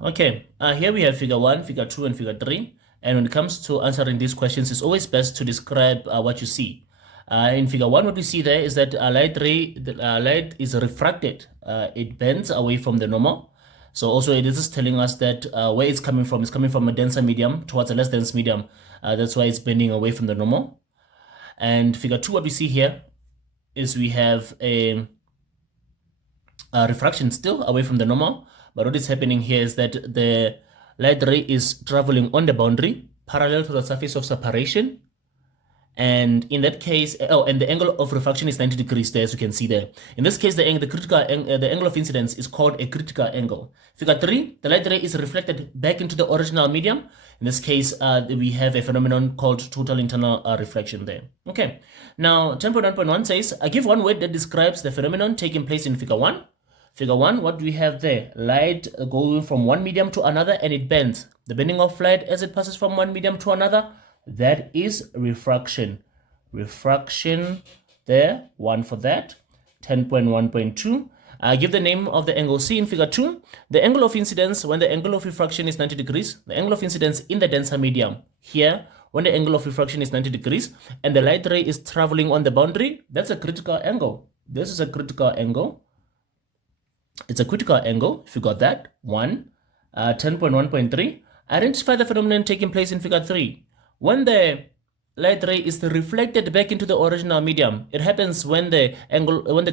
Okay, here we have figure 1, figure 2, and figure 3. And when it comes to answering these questions, it's always best to describe what you see. In figure 1, what we see there is that light is refracted. It bends away from the normal. So also this is telling us that where it's coming from is coming from a denser medium towards a less dense medium. That's why it's bending away from the normal. And figure 2, what we see here is we have a refraction still away from the normal. But what is happening here is that the light ray is traveling on the boundary parallel to the surface of separation. And in that case, and the angle of refraction is 90 degrees there, as you can see there. In this case, the angle of incidence is called a critical angle. Figure 3, the light ray is reflected back into the original medium. In this case, we have a phenomenon called total internal reflection there. Okay. Now, 10.1.1 says, I give one word that describes the phenomenon taking place in figure 1. Figure 1, what do we have there? Light going from one medium to another and it bends. The bending of light as it passes from one medium to another, that is refraction. Refraction there, 1 for that. 10.1.2. Give the name of the angle C in figure 2. The angle of incidence when the angle of refraction is 90 degrees. The angle of incidence in the denser medium. Here, when the angle of refraction is 90 degrees and the light ray is traveling on the boundary, that's a critical angle. This is a critical angle. It's a critical angle, if you got that. 1. 10.1.3. Identify the phenomenon taking place in figure 3. When the light ray is reflected back into the original medium, it happens when the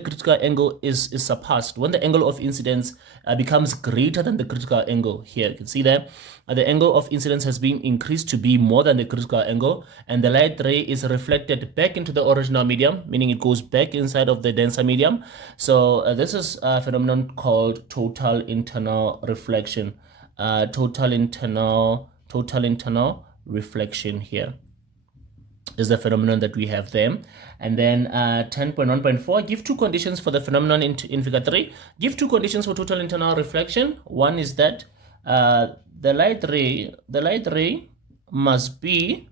critical angle is surpassed, when the angle of incidence becomes greater than the critical angle. Here you can see that the angle of incidence has been increased to be more than the critical angle, and the light ray is reflected back into the original medium, meaning it goes back inside of the denser medium. So this is a phenomenon called total internal reflection. Total internal reflection here is the phenomenon that we have there. And then 10.1.4, give two conditions for the phenomenon in figure 3. Give two conditions for total internal reflection. One is that the light ray must be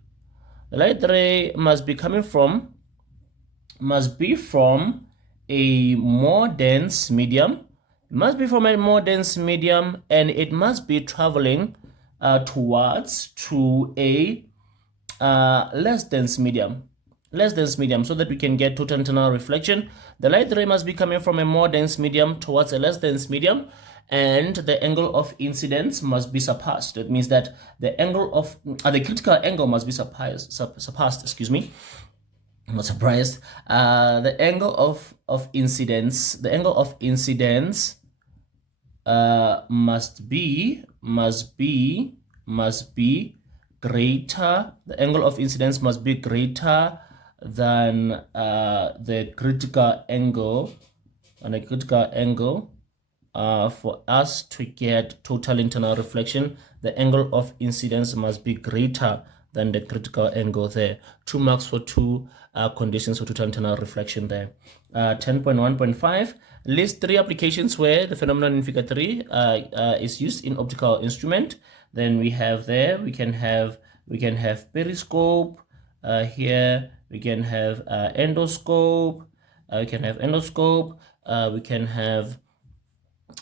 from a more dense medium. It must be from a more dense medium, and it must be traveling towards a less dense medium, so that we can get total internal reflection. The light ray must be coming from a more dense medium towards a less dense medium, and the angle of incidence must be surpassed. That means that the angle of the critical angle must be surpassed. Excuse me. I'm not surprised. The angle of incidence must be greater. The angle of incidence must be greater than the critical angle. And a critical angle, for us to get total internal reflection, the angle of incidence must be greater than the critical angle there. 2 marks for 2 conditions for total internal reflection there. 10.1.5, list 3 applications where the phenomenon in figure 3 is used in optical instrument. Then we have there, we can have periscope. Here we can have endoscope. We can have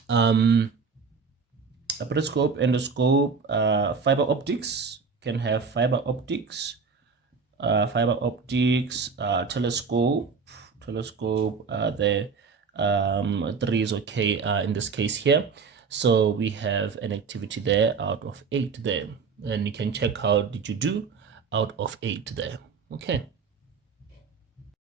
a periscope, endoscope, fiber optics. Can have fiber optics, telescope. The 3 is okay in this case here. So we have an activity there out of 8 there, and you can check how did you do out of 8 there. Okay.